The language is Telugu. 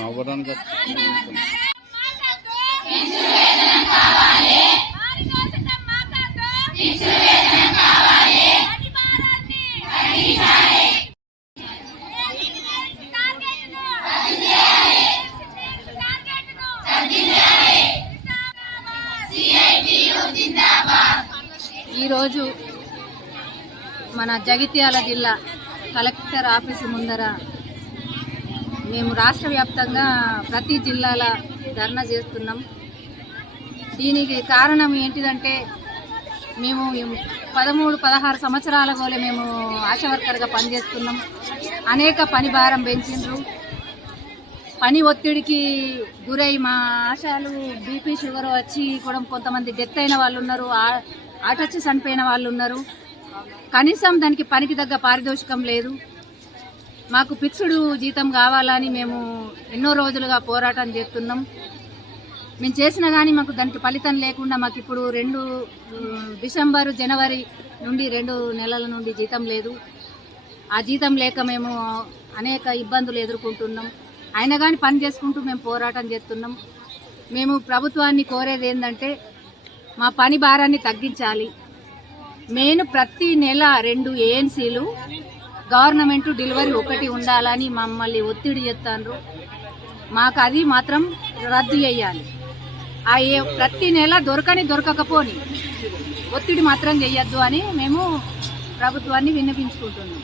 నవ్వడానికి ఈరోజు మన జగిత్యాల జిల్లా కలెక్టర్ ఆఫీసు ముందర మేము రాష్ట్ర వ్యాప్తంగా ప్రతి జిల్లాల ధర్నా చేస్తున్నాం. దీనికి కారణం ఏంటిదంటే మేము పదమూడు పదహారు సంవత్సరాల గోలే మేము ఆశా వర్కర్గా పనిచేస్తున్నాం. అనేక పని భారం పెంచిండ్రు. పని ఒత్తిడికి గురై మా ఆశాలు బీపీ షుగర్ వచ్చి కూడా కొంతమంది డెత్ అయిన వాళ్ళు ఉన్నారు ఆ- ఆటొచ్చి చనిపోయిన వాళ్ళు ఉన్నారు. కనీసం దానికి పనికి తగ్గ పారితోషికం లేదు. మాకు ఫిక్స్డ్ జీతం కావాలని మేము ఎన్నో రోజులుగా పోరాటం చేస్తున్నాం. మేము చేసినా కానీ మాకు దానికి ఫలితం లేకుండా మాకు ఇప్పుడు రెండు డిసెంబర్ డిసెంబరు జనవరి నుండి రెండు నెలల నుండి జీతం లేదు. ఆ జీతం లేక మేము అనేక ఇబ్బందులు ఎదుర్కొంటున్నాం. అయినా కానీ పని చేసుకుంటూ మేము పోరాటం చేస్తున్నాం. మేము ప్రభుత్వాన్ని కోరేది ఏంటంటే మా పని భారాన్ని తగ్గించాలి. మెయిన్ ప్రతి నెల రెండు ఏఎన్సీలు గవర్నమెంట్ డెలివరీ ఒకటి ఉండాలని మమ్మల్ని ఒత్తిడి చేస్తాను మాకు అది మాత్రం రద్దు చేయాలి. ఆ ప్రతి నెల దొరకని దొరకకపోని ఒత్తిడి మాత్రం చేయొద్దు అని మేము ప్రభుత్వాన్ని విన్నపించుకుంటున్నాం